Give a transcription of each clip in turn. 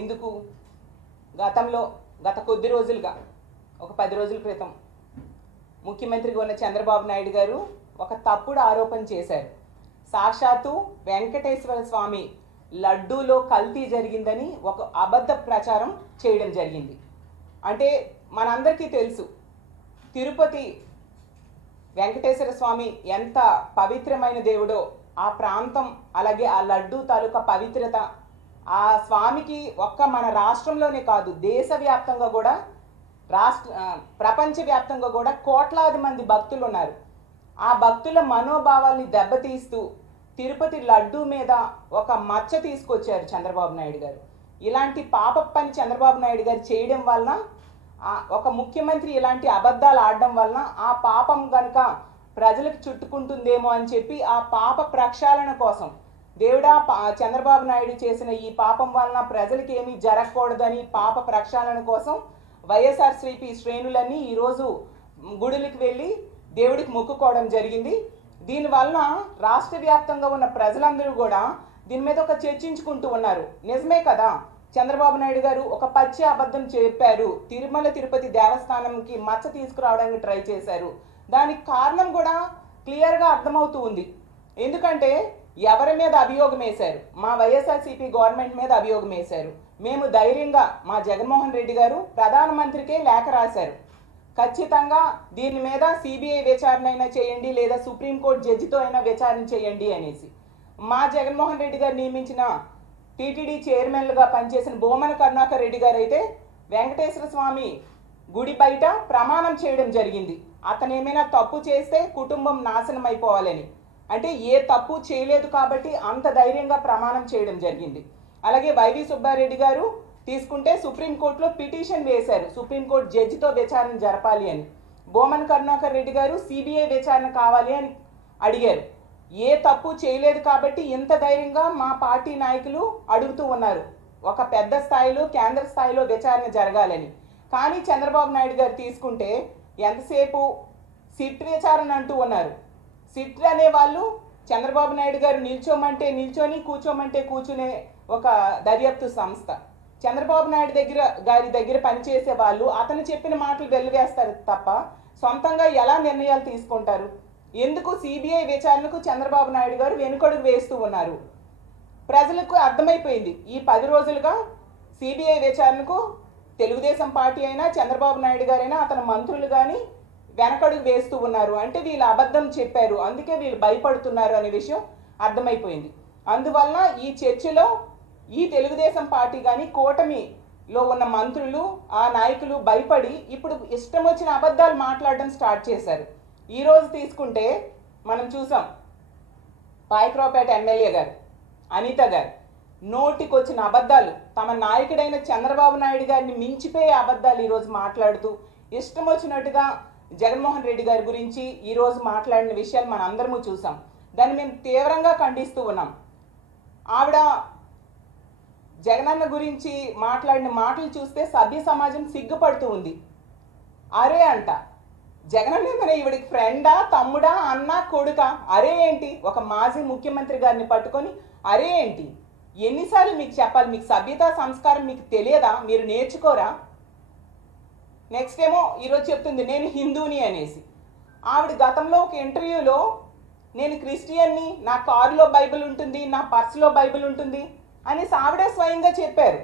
ఎందుకు గత కొద్ది రోజులుగా ఒక 10 రోజుల క్రితం ముఖ్యమంత్రిగా ఉన్న చంద్రబాబు నాయుడు గారు ఒక తప్పుడు ఆరోపణ చేశారు. సాక్షాత్తు వెంకటేశ్వర స్వామి లడ్డూలో కల్తీ జరిగిందని ఒక అబద్ధ ప్రచారం చేయడం జరిగింది. అంటే మనందరికీ తెలుసు, తిరుపతి వెంకటేశ్వర స్వామి ఎంత పవిత్రమైన దేవుడో, ఆ ప్రాంతం అలాగే ఆ లడ్డూ తాలూకా పవిత్రత, ఆ స్వామికి ఒక్క మన రాష్ట్రంలోనే కాదు దేశవ్యాప్తంగా కూడా ప్రపంచవ్యాప్తంగా కూడా కోట్లాది మంది భక్తులు ఉన్నారు. ఆ భక్తుల మనోభావాల్ని దెబ్బతీస్తూ తిరుపతి లడ్డూ మీద ఒక మచ్చ తీసుకొచ్చారు చంద్రబాబు నాయుడు గారు. ఇలాంటి పాప పని చంద్రబాబు నాయుడు గారు చేయడం వలన, ఒక ముఖ్యమంత్రి ఇలాంటి అబద్ధాలు ఆడడం వలన ఆ పాపం కనుక ప్రజలకు చుట్టుకుంటుందేమో అని చెప్పి ఆ పాప ప్రక్షాళన కోసం దేవుడా చంద్రబాబు నాయుడు చేసిన ఈ పాపం వలన ప్రజలకి ఏమీ జరగకూడదని పాప ప్రక్షాళన కోసం వైఎస్ఆర్సీపీ శ్రేణులన్నీ ఈరోజు గుడులకు వెళ్ళి దేవుడికి మొక్కుకోవడం జరిగింది. దీనివలన రాష్ట్ర వ్యాప్తంగా ఉన్న ప్రజలందరూ కూడా దీని మీద ఒక చర్చించుకుంటూ ఉన్నారు. నిజమే కదా, చంద్రబాబు నాయుడు గారు ఒక పచ్చి అబద్ధం చెప్పారు, తిరుమల తిరుపతి దేవస్థానంకి మచ్చ తీసుకురావడానికి ట్రై చేశారు. దానికి కారణం కూడా క్లియర్గా అర్థమవుతూ ఉంది. ఎందుకంటే ఎవరి మీద అభియోగం వేశారు? మా వైఎస్ఆర్సీపీ గవర్నమెంట్ మీద అభియోగం వేశారు. మేము ధైర్యంగా మా జగన్మోహన్ రెడ్డి గారు ప్రధానమంత్రికే లేఖ రాశారు, ఖచ్చితంగా దీని మీద సిబిఐ విచారణ అయినా చేయండి లేదా సుప్రీంకోర్టు జడ్జితో అయినా విచారణ చేయండి అనేసి. మా జగన్మోహన్ రెడ్డి గారు నియమించిన టీటీడీ చైర్మన్లుగా పనిచేసిన బోమన కరుణాకర్ రెడ్డి గారు అయితే వెంకటేశ్వర స్వామి గుడి బయట ప్రమాణం చేయడం జరిగింది. అతను ఏమైనా తప్పు చేస్తే కుటుంబం నాశనం అయిపోవాలని. అంటే ఏ తప్పు చేయలేదు కాబట్టి అంత ధైర్యంగా ప్రమాణం చేయడం జరిగింది. అలాగే వైవి సుబ్బారెడ్డి గారు తీసుకుంటే సుప్రీంకోర్టులో పిటిషన్ వేశారు, సుప్రీంకోర్టు జడ్జితో విచారణ జరపాలి అని. బోమన్ కరుణాకర్ రెడ్డి గారు సిబిఐ విచారణ కావాలి అని అడిగారు. ఏ తప్పు చేయలేదు కాబట్టి ఇంత ధైర్యంగా మా పార్టీ నాయకులు అడుగుతూ ఉన్నారు, ఒక పెద్ద స్థాయిలో కేంద్ర స్థాయిలో విచారణ జరగాలని. కానీ చంద్రబాబు నాయుడు గారు తీసుకుంటే ఎంతసేపు సిట్ విచారణ అంటూ ఉన్నారు. సిట్ అనే వాళ్ళు చంద్రబాబు నాయుడు గారు నిల్చోమంటే నిల్చొని కూర్చోమంటే కూర్చునే ఒక దర్యాప్తు సంస్థ. చంద్రబాబు నాయుడు గారి దగ్గర పనిచేసే వాళ్ళు అతను చెప్పిన మాటలు వెల్లివేస్తారు తప్ప సొంతంగా ఎలా నిర్ణయాలు తీసుకుంటారు? ఎందుకు సిబిఐ విచారణకు చంద్రబాబు నాయుడు గారు వెనుకడుగు వేస్తూ ఉన్నారు? ప్రజలకు అర్థమైపోయింది. ఈ 10 రోజులుగా సిబిఐ విచారణకు తెలుగుదేశం పార్టీ అయినా చంద్రబాబు నాయుడు గారైనా అతని మంత్రులు కానీ వెనకడుగు వేస్తూ ఉన్నారు. అంటే వీళ్ళు అబద్ధం చెప్పారు, అందుకే వీళ్ళు భయపడుతున్నారు అనే విషయం అర్థమైపోయింది. అందువలన ఈ చర్చలో ఈ తెలుగుదేశం పార్టీ కానీ కూటమిలో ఉన్న మంత్రులు ఆ నాయకులు భయపడి ఇప్పుడు ఇష్టం వచ్చిన అబద్ధాలు మాట్లాడడం స్టార్ట్ చేశారు. ఈరోజు తీసుకుంటే మనం చూసాం, పాయకరావుపేట ఎమ్మెల్యే గారు అనిత గారు నోటికొచ్చిన అబద్ధాలు, తమ నాయకుడైన చంద్రబాబు నాయుడు గారిని మించిపోయే అబద్ధాలు ఈరోజు మాట్లాడుతూ ఇష్టం వచ్చినట్టుగా జగన్మోహన్ రెడ్డి గారి గురించి ఈరోజు మాట్లాడిన విషయాలు మనం అందరము చూసాం. దాన్ని మేము తీవ్రంగా ఖండిస్తూ ఉన్నాం. ఆవిడ జగనన్న గురించి మాట్లాడిన మాటలు చూస్తే సభ్య సమాజం సిగ్గుపడుతూ ఉంది. అరే అంట, జగనన్న ఏమైనా ఈవిడికి ఫ్రెండా, తమ్ముడా, అన్న, కొడుక? అరే ఏంటి? ఒక మాజీ ముఖ్యమంత్రి గారిని పట్టుకొని అరే ఏంటి? ఎన్నిసార్లు మీకు చెప్పాలి? మీకు సభ్యత సంస్కారం మీకు తెలియదా? మీరు నేర్చుకోరా? నెక్స్ట్ ఏమో ఈరోజు చెప్తుంది నేను హిందూని అనేసి. ఆవిడ గతంలో ఒక ఇంటర్వ్యూలో నేను క్రిస్టియన్ని, నా కారులో బైబిల్ ఉంటుంది, నా పర్సులో బైబిల్ ఉంటుంది అనేసి ఆవిడే స్వయంగా చెప్పారు.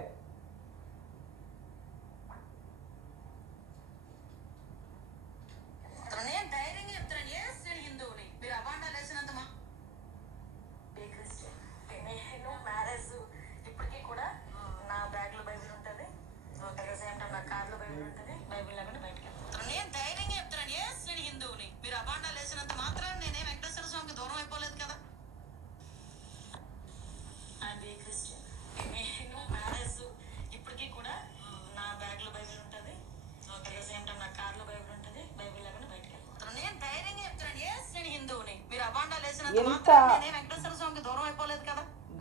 ఎంత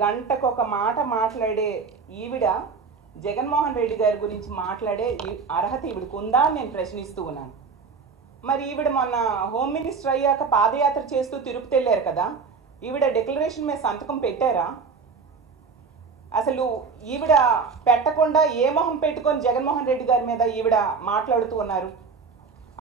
గంటకొక మాట మాట్లాడే ఈవిడ జగన్మోహన్ రెడ్డి గారి గురించి మాట్లాడే అర్హత ఈవిడకు ఉందా అని నేను ప్రశ్నిస్తూ ఉన్నాను. మరి ఈవిడ మొన్న హోమ్ మినిస్టర్ అయ్యాక పాదయాత్ర చేస్తూ తిరుపతి వెళ్ళారు కదా, ఈవిడ డిక్లరేషన్ మీద సంతకం పెట్టారా? అసలు ఈవిడ పెట్టకుండా ఏ మొహం పెట్టుకొని జగన్మోహన్ రెడ్డి గారి మీద ఈవిడ మాట్లాడుతూ ఉన్నారు.